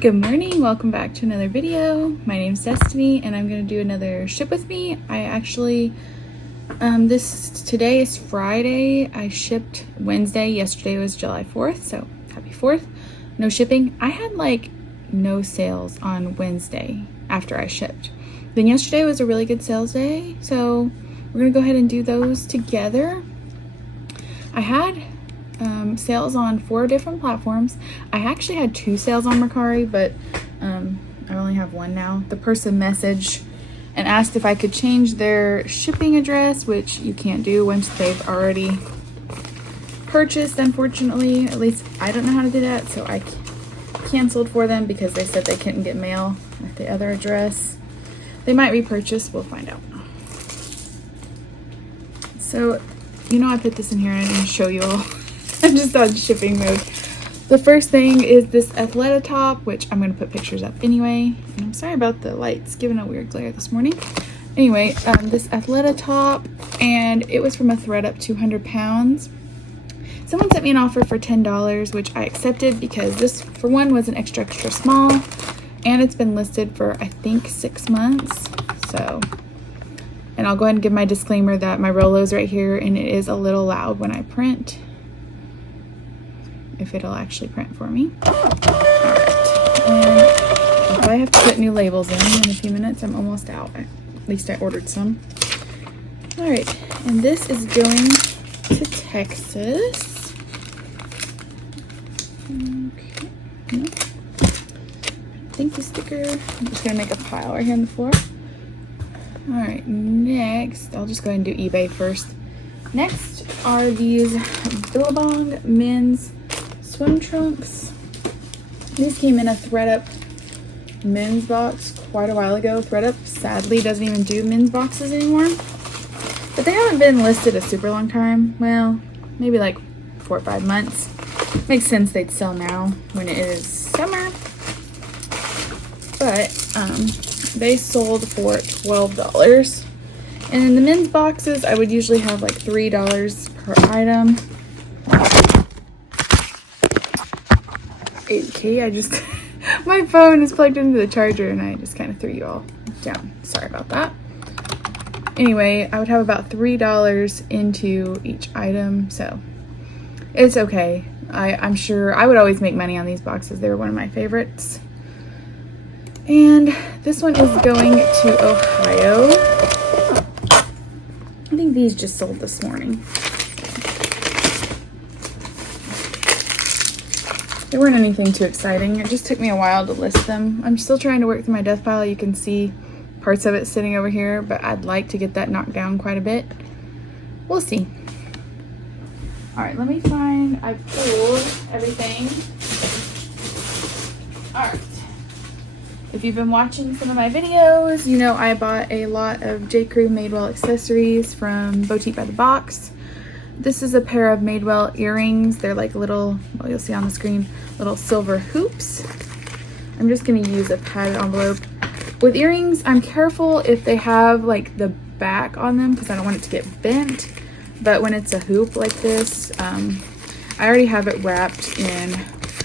Good morning, welcome back to another video. My name's Destiny and I'm going to do another ship with me. I actually, today is Friday. I shipped Wednesday. Yesterday was July 4th, so happy 4th. No shipping. I had like no sales on Wednesday after I shipped. Then yesterday was a really good sales day, so we're going to go ahead and do those together. I had sales on 4 different platforms. I actually had 2 sales on Mercari, but I only have 1 now. The person messaged and asked if I could change their shipping address, which you can't do once they've already purchased, unfortunately. At least I don't know how to do that, so I canceled for them because they said they couldn't get mail at the other address. They might repurchase, we'll find out. So, you know, I put this in here and I didn't show you all. I'm just on shipping mode. The first thing is this Athleta top, which I'm going to put pictures up anyway. And I'm sorry about the lights giving a weird glare this morning. Anyway, this Athleta top, and it was from a thread up 200 pounds. Someone sent me an offer for $10, which I accepted because this, for one, was an extra small, and it's been listed for, I think, 6 months. So, and I'll go ahead and give my disclaimer that my Rollo's right here, and it is a little loud when I print. If it'll actually print for me. Alright, and I'll probably have to put new labels in a few minutes. I'm almost out. At least I ordered some. Alright, and this is going to Texas. Okay. No. Thank you sticker. I'm just gonna make a pile right here on the floor. Alright, next, I'll just go ahead and do eBay first. Next are these Bong men's swim trunks. These came in a ThredUp men's box quite a while ago. ThredUp sadly doesn't even do men's boxes anymore, but they haven't been listed a super long time. Well, maybe like 4 or 5 months. Makes sense they'd sell now when it is summer, but they sold for $12. And in the men's boxes, I would usually have like $3 per item. Okay, I just, my phone is plugged into the charger and I just kind of threw you all down. Sorry about that. Anyway, I would have about $3 into each item, so it's okay. I'm sure I would always make money on these boxes. They were one of my favorites. And this one is going to Ohio. I think these just sold this morning. They weren't anything too exciting. It just took me a while to list them. I'm still trying to work through my death pile. You can see parts of it sitting over here, but I'd like to get that knocked down quite a bit. We'll see. All right, let me find, I pulled everything. All right. If you've been watching some of my videos, you know I bought a lot of J.Crew Madewell accessories from Bowti by the box. This is a pair of Madewell earrings. They're like little, well, you'll see on the screen, little silver hoops. I'm just gonna use a padded envelope. With earrings, I'm careful if they have like the back on them because I don't want it to get bent. But when it's a hoop like this, I already have it wrapped in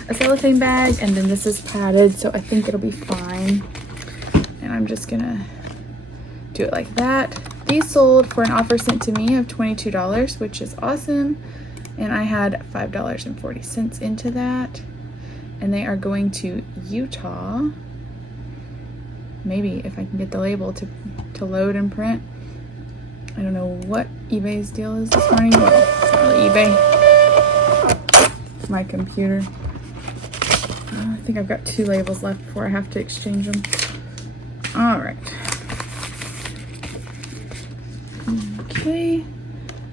a cellophane bag, and then this is padded, so I think it'll be fine. And I'm just gonna do it like that. These sold for an offer sent to me of $22, which is awesome. And I had $5.40 into that. And they are going to Utah. Maybe if I can get the label to load and print. I don't know what eBay's deal is this morning. Well, it's not really eBay. My computer. I think I've got 2 labels left before I have to exchange them. All right. Okay,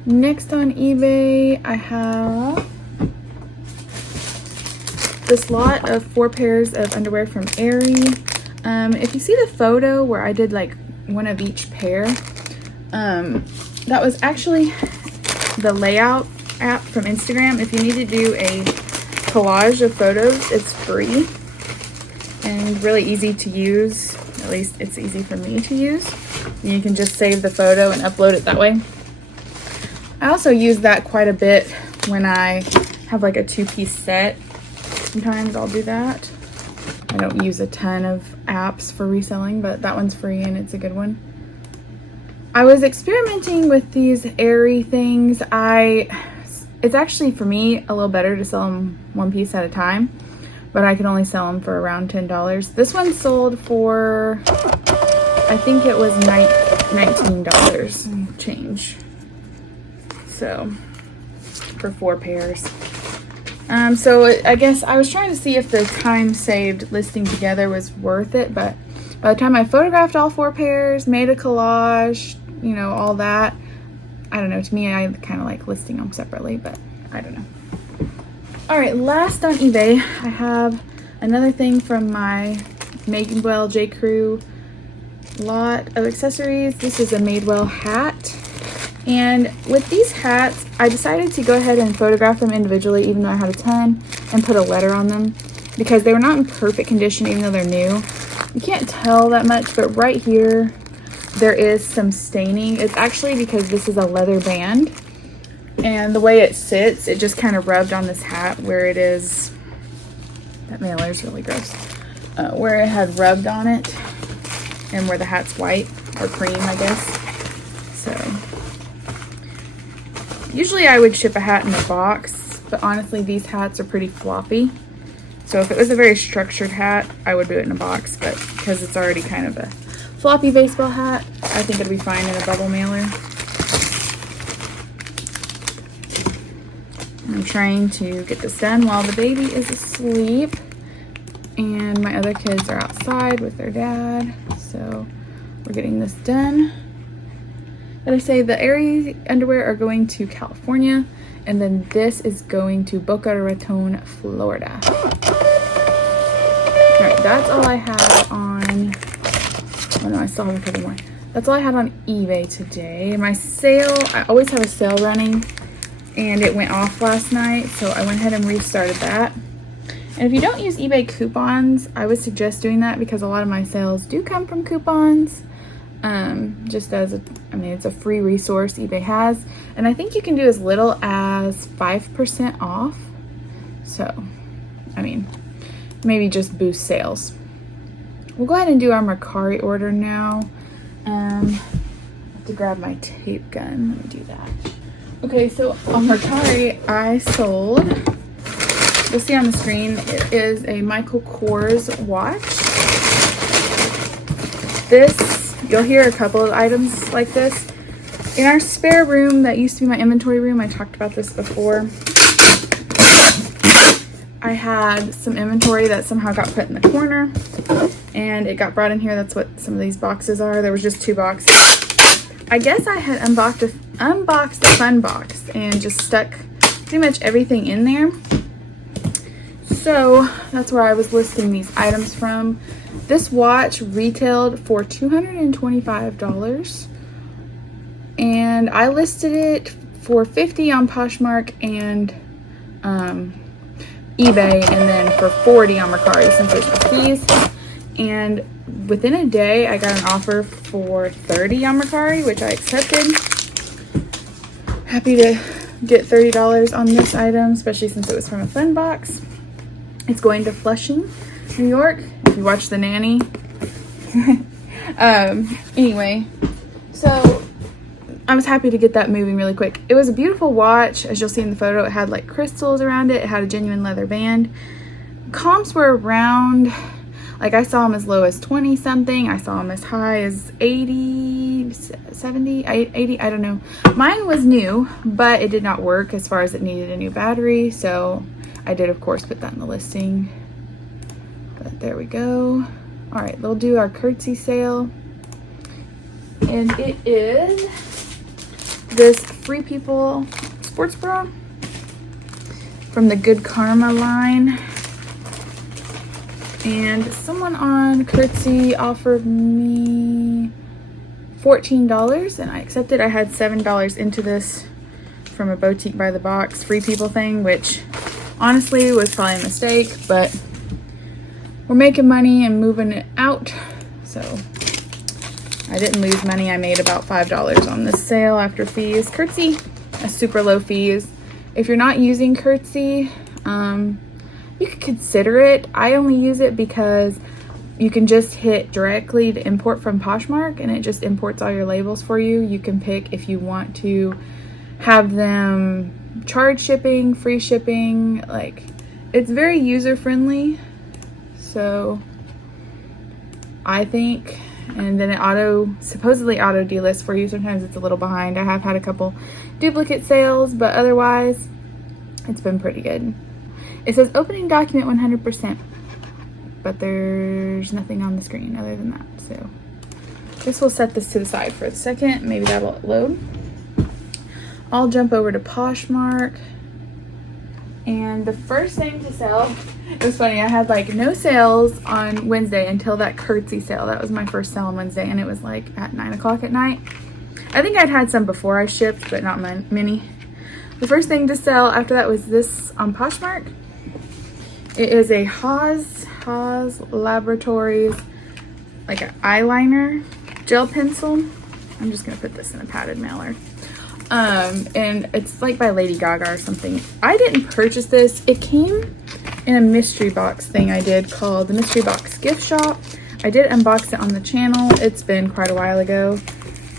next on eBay, I have this lot of 4 pairs of underwear from Airy. If you see the photo where I did like one of each pair, that was actually the layout app from Instagram. If you need to do a collage of photos, it's free and really easy to use. At least it's easy for me to use. You can just save the photo and upload it that way. I also use that quite a bit when I have like a 2-piece set. Sometimes I'll do that. I don't use a ton of apps for reselling, but that one's free and it's a good one. I was experimenting with these Airy things. It's actually, for me, a little better to sell them one piece at a time, but I can only sell them for around $10. This one sold for, I think it was $19 and change. So, for 4 pairs. So I guess I was trying to see if the time saved listing together was worth it, but by the time I photographed all 4 pairs, made a collage, you know, all that, I don't know, to me, I kind of like listing them separately, but I don't know. All right, last on eBay, I have another thing from my Madewell J. Crew lot of accessories. This is a Madewell hat. And with these hats, I decided to go ahead and photograph them individually, even though I had a ton, and put a letter on them because they were not in perfect condition, even though they're new. You can't tell that much, but right here, there is some staining. It's actually because this is a leather band, and the way it sits, it just kind of rubbed on this hat where it is, that mailer is really gross, where it had rubbed on it, and where the hat's white, or cream, I guess. So, usually I would ship a hat in a box, but honestly these hats are pretty floppy. So if it was a very structured hat, I would do it in a box, but because it's already kind of a floppy baseball hat, I think it'll be fine in a bubble mailer. I'm trying to get this done while the baby is asleep, and my other kids are outside with their dad, so we're getting this done. But I say the Airy underwear are going to California, and then this is going to Boca Raton, Florida. All right, that's all I had on, oh no, I still have a couple more. That's all I had on eBay today. My sale, I always have a sale running, and it went off last night, so I went ahead and restarted that. And if you don't use eBay coupons, I would suggest doing that because a lot of my sales do come from coupons. Just as it's a free resource eBay has, and I think you can do as little as 5% off. So, I mean, maybe just boost sales. We'll go ahead and do our Mercari order now. I have to grab my tape gun. Let me do that. Okay, so on Mercari, I sold, you'll see on the screen, it is a Michael Kors watch. This, you'll hear a couple of items like this. In our spare room, that used to be my inventory room, I talked about this before, I had some inventory that somehow got put in the corner, and it got brought in here. That's what some of these boxes are. There was just 2 boxes. I guess I had unboxed a fun box and just stuck pretty much everything in there. So that's where I was listing these items from. This watch retailed for $225, and I listed it for $50 on Poshmark and eBay, and then for $40 on Mercari since there's no fees. And within a day, I got an offer for $30 on Mercari, which I accepted. Happy to get $30 on this item, especially since it was from a fun box. It's going to Flushing, New York. If you watch The Nanny. Anyway, so I was happy to get that moving really quick. It was a beautiful watch. As you'll see in the photo, it had like crystals around it. It had a genuine leather band. Comps were around, like I saw them as low as 20 something. I saw them as high as 80, 70, 80, I don't know. Mine was new, but it did not work as far as it needed a new battery. So I did, of course, put that in the listing. But there we go. All right, they'll do our curtsy sale. And it is this Free People sports bra from the Good Karma line. And someone on Curtsy offered me $14 and I accepted. I had $7 into this from a Boutique by the Box Free People thing, which honestly was probably a mistake, but we're making money and moving it out, so I didn't lose money. I made about $5 on this sale after fees. Curtsy, a super low fees. If you're not using Curtsy, you could consider it. I only use it because you can just hit directly to import from Poshmark and it just imports all your labels for you. You can pick if you want to have them charge shipping, free shipping. Like, it's very user friendly. So I think, and then it supposedly auto delists for you. Sometimes it's a little behind. I have had a couple duplicate sales, but otherwise it's been pretty good. It says opening document 100%, but there's nothing on the screen other than that. So this will set this to the side for a second. Maybe that'll load. I'll jump over to Poshmark. And the first thing to sell, it was funny, I had like no sales on Wednesday until that curtsy sale. That was my first sale on Wednesday, and it was like at 9 o'clock at night. I think I'd had some before I shipped, but not many. The first thing to sell after that was this on Poshmark. It is a Haas Laboratories, like an eyeliner gel pencil. I'm just gonna put this in a padded mailer. And it's like by Lady Gaga or something. I didn't purchase this. It came in a mystery box thing I did called the Mystery Box Gift Shop. I did unbox it on the channel. It's been quite a while ago.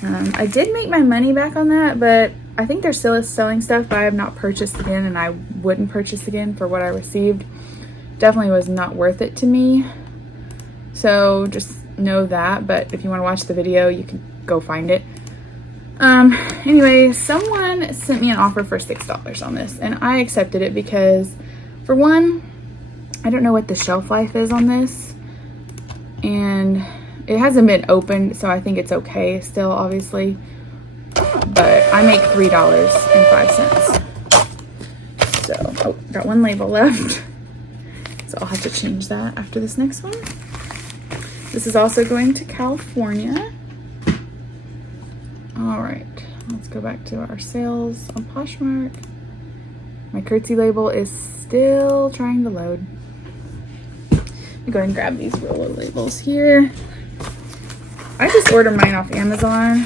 I did make my money back on that, but I think they're still selling stuff, but I have not purchased again, and I wouldn't purchase again for what I received. Definitely was not worth it to me. So just know that, but if you want to watch the video, you can go find it. Anyway, someone sent me an offer for $6 on this, and I accepted it because, for one, I don't know what the shelf life is on this, and it hasn't been opened, so I think it's okay still, obviously, but I make $3.05. So, oh, got one label left, so I'll have to change that after this next one. This is also going to California. All right, let's go back to our sales on Poshmark. My curtsy label is still trying to load. Let me go ahead and grab these roller labels here. I just ordered mine off Amazon.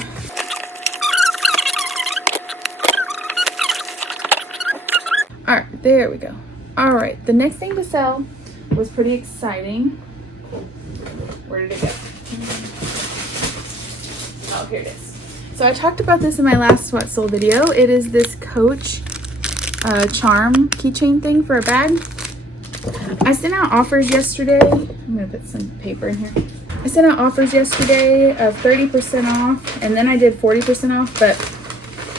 All right, there we go. All right, the next thing to sell was pretty exciting. Where did it go? Oh, here it is. So I talked about this in my last Sweat Soul video. It is this Coach charm keychain thing for a bag. I sent out offers yesterday. I'm gonna put some paper in here. I sent out offers yesterday of 30% off, and then I did 40% off, but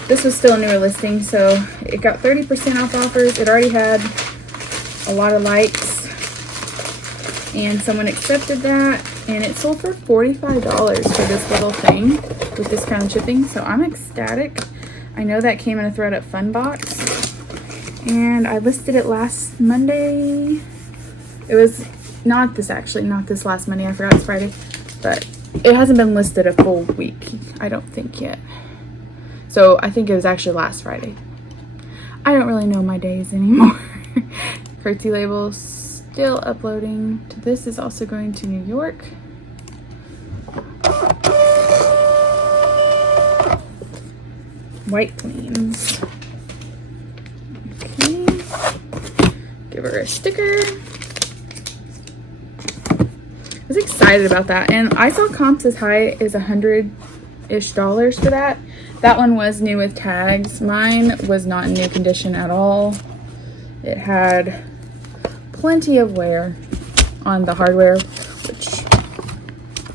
this was still a newer listing, so it got 30% off offers. It already had a lot of likes, and someone accepted that, and it sold for $45 for this little thing with discounted shipping, so I'm ecstatic. I know that came in a ThredUp Fun box, and I listed it last Monday. It was not this last Monday, I forgot it's Friday, but it hasn't been listed a full week, I don't think yet. So I think it was actually last Friday. I don't really know my days anymore. Curtsy labels still uploading. This is also going to New York. White Queens. Okay. Give her a sticker. I was excited about that, and I saw comps as high as $100-ish for that. That one was new with tags. Mine was not in new condition at all. It had plenty of wear on the hardware, which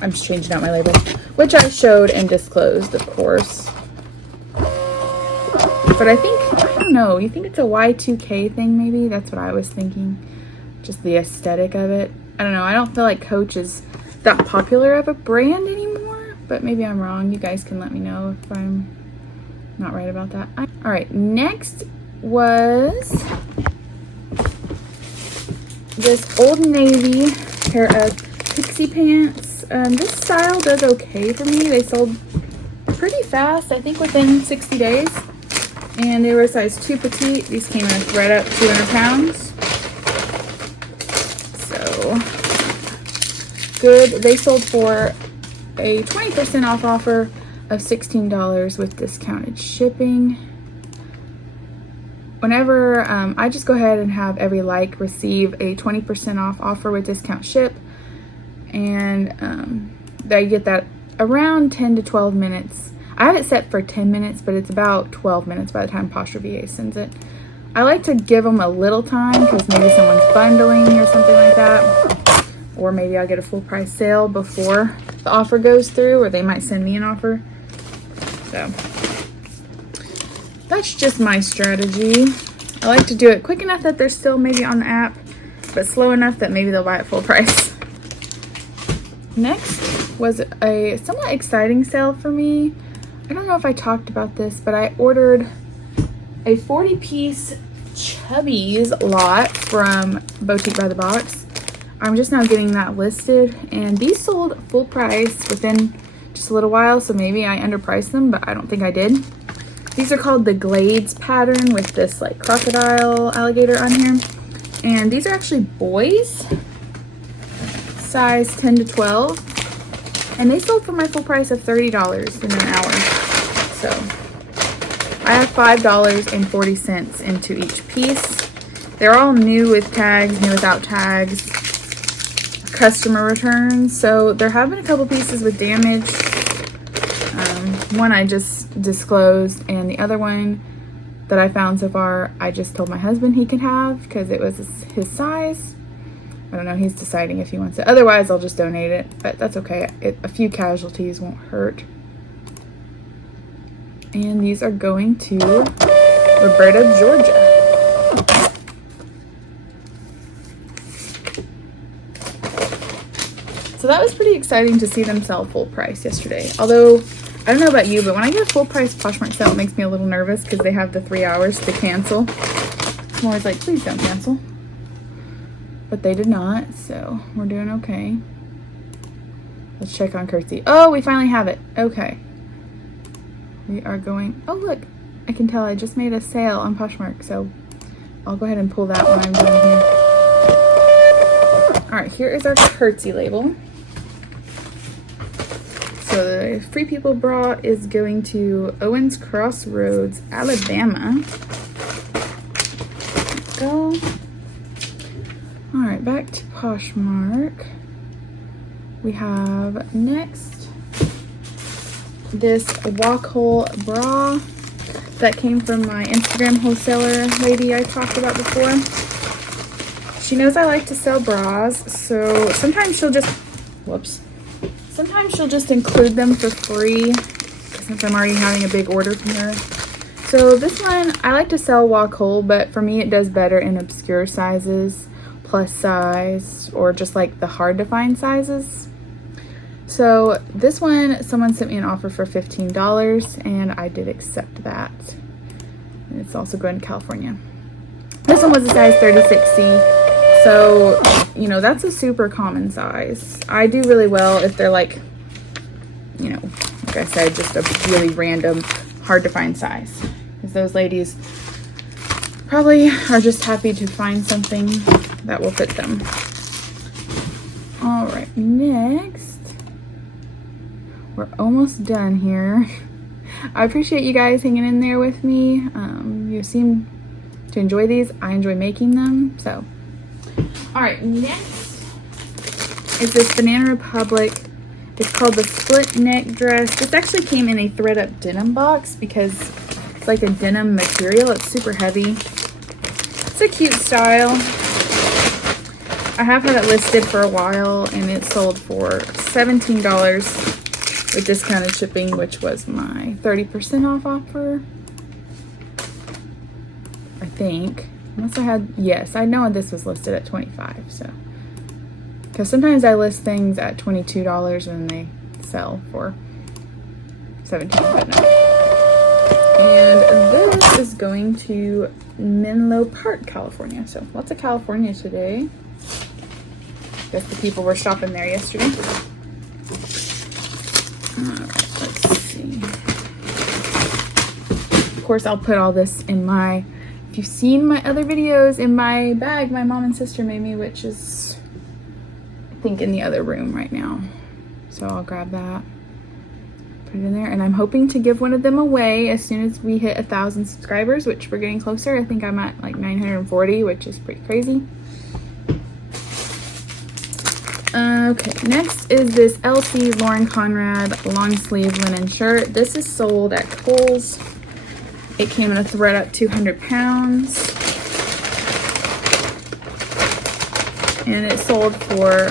I'm just changing out my label, which I showed and disclosed, of course. But I don't know, you think it's a Y2K thing maybe? That's what I was thinking. Just the aesthetic of it. I don't know, I don't feel like Coach is that popular of a brand anymore, but maybe I'm wrong. You guys can let me know if I'm not right about that. All right, next was this Old Navy pair of Pixie Pants. This style does okay for me. They sold pretty fast, I think within 60 days. And they were a size 2 petite. These came in a ThredUp 200 pounds. So good. They sold for a 20% off offer of $16 with discounted shipping. whenever I just go ahead and have every like receive a 20% off offer with discount ship, and they get that around 10 to 12 minutes. I have it set for 10 minutes, but it's about 12 minutes by the time Posture VA sends it. I like to give them a little time because maybe someone's bundling or something like that, or maybe I'll get a full price sale before the offer goes through, or they might send me an offer. So that's just my strategy. I like to do it quick enough that they're still maybe on the app, but slow enough that maybe they'll buy it full price. Next was a somewhat exciting sale for me. I don't know if I talked about this, but I ordered a 40-piece Chubbies lot from Bowti by the Box. I'm just now getting that listed, and these sold full price within just a little while, so maybe I underpriced them, but I don't think I did. These are called the Glades pattern with this like crocodile alligator on here, and these are actually boys, size 10 to 12, and they sold for my full price of $30 in an hour. So I have $5.40 into each piece. They're all new with tags, new without tags, customer returns. So there have been a couple pieces with damage. One I just disclosed, and the other one that I found so far, I just told my husband he could have because it was his size. I don't know, he's deciding if he wants it. Otherwise, I'll just donate it, but that's okay. A few casualties won't hurt. And these are going to Roberta, Georgia. So that was pretty exciting to see them sell full price yesterday. Although, I don't know about you, but when I get a full price Poshmark sale, it makes me a little nervous because they have the 3 hours to cancel. I'm always like, please don't cancel. But they did not, so we're doing okay. Let's check on Curtsy. Oh, we finally have it. Okay. We are going, oh look, I can tell I just made a sale on Poshmark, so I'll go ahead and pull that when I'm done here. All right, here is our Curtsy label. So the Free People bra is going to Owens Crossroads, Alabama. Go. All right, back to Poshmark. We have next this walk hole bra that came from my Instagram wholesaler lady I talked about before. She knows I like to sell bras, so sometimes she'll just, sometimes she'll just include them for free since I'm already having a big order from her. So this one, I like to sell walk hole, but for me it does better in obscure sizes, plus size, or just like the hard to find sizes. So this one, someone sent me an offer for $15, and I did accept that. And it's also going to California. This one was a size 36C, so, you know, that's a super common size. I do really well if they're like, you know, like I said, just a really random, hard to find size. Because those ladies probably are just happy to find something that will fit them. All right, next. We're almost done here. I appreciate you guys hanging in there with me. You seem to enjoy these. I enjoy making them. So, all right, next is this Banana Republic. It's called the split neck dress. This actually came in a thread up denim box because it's like a denim material. It's super heavy. It's a cute style. I have had it listed for a while, and it sold for $17 with discounted shipping, which was my 30% off offer, I think. Unless I had, yes, I know this was listed at $25, so. Because sometimes I list things at $22 and they sell for $17, but no. And this is going to Menlo Park, California. So lots of California today. Guess the people were shopping there yesterday. Alright, let's see. Of course, I'll put all this in my, if you've seen my other videos, in my bag my mom and sister made me, which is, I think, in the other room right now. So I'll grab that, put it in there, and I'm hoping to give one of them away as soon as we hit 1,000 subscribers, which we're getting closer. I think I'm at like 940, which is pretty crazy. Okay, next is this LC Lauren Conrad long sleeve linen shirt. This is sold at Kohl's. It came in a thread up 200 pounds. And it sold for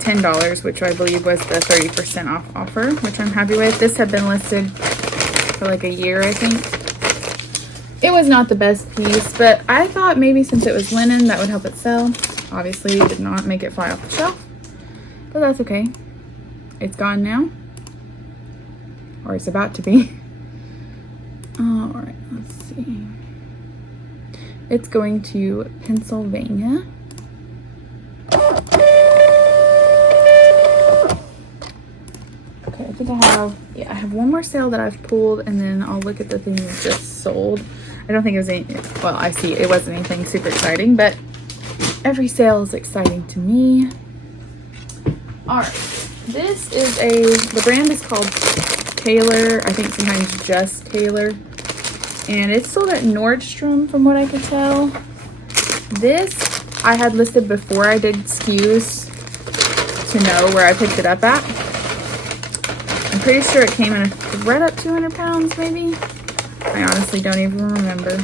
$10, which I believe was the 30% off offer, which I'm happy with. This had been listed for like a year, I think. It was not the best piece, but I thought maybe since it was linen, that would help it sell. Obviously, it did not make it fly off the shelf. But that's okay. It's gone now. Or it's about to be. Alright, let's see. It's going to Pennsylvania. Okay, I think I have one more sale that I've pulled, and then I'll look at the thing that just sold. I don't think it was any, well, I see it wasn't anything super exciting, but every sale is exciting to me. Alright, this is the brand is called Taylor, I think sometimes just Taylor, and it's sold at Nordstrom from what I could tell. This I had listed before I did SKUs to know where I picked it up at. I'm pretty sure it came in a thread up 200 pounds maybe. I honestly don't even remember.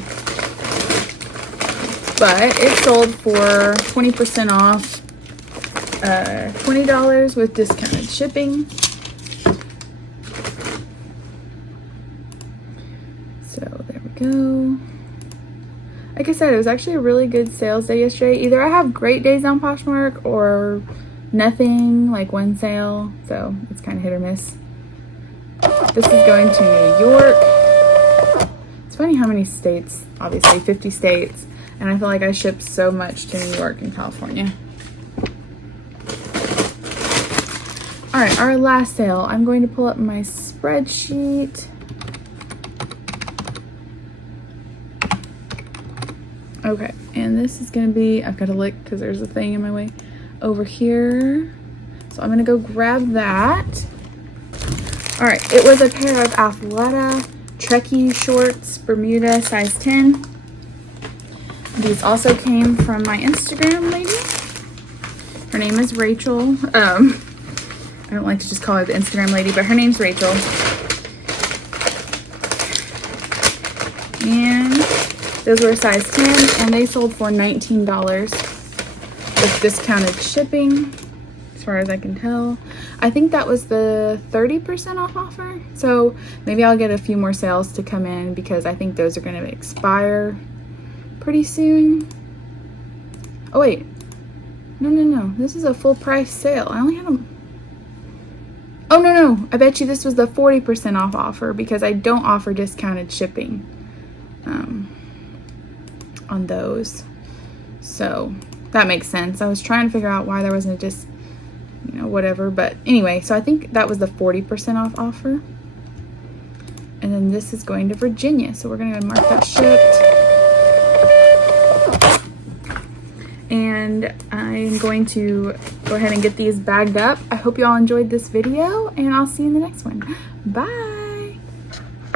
But it sold for 20% off. $20 with discounted shipping. So there we go. Like I said, it was actually a really good sales day yesterday. Either I have great days on Poshmark or nothing, like one sale. So it's kind of hit or miss. This is going to New York. It's funny how many states, obviously 50 states. And I feel like I ship so much to New York and California. All right, our last sale. I'm going to pull up my spreadsheet. Okay, and this is gonna be, I've got to look because there's a thing in my way over here. So I'm gonna go grab that. All right, it was a pair of Athleta Trekkie shorts, Bermuda, size 10. These also came from my Instagram lady. Her name is Rachel. I don't like to just call her the Instagram lady, but her name's Rachel. And those were a size 10, and they sold for $19 with discounted shipping, as far as I can tell. I think that was the 30% off offer. So maybe I'll get a few more sales to come in because I think those are going to expire pretty soon. Oh wait, no, this is a full price sale. I only had them. Oh no, I bet you this was the 40% off offer because I don't offer discounted shipping on those. So that makes sense. I was trying to figure out why there wasn't just, whatever. But anyway, so I think that was the 40% off offer. And then this is going to Virginia. So we're going to mark that shipped. And I'm going to go ahead and get these bagged up. I hope you all enjoyed this video, and I'll see you in the next one. Bye!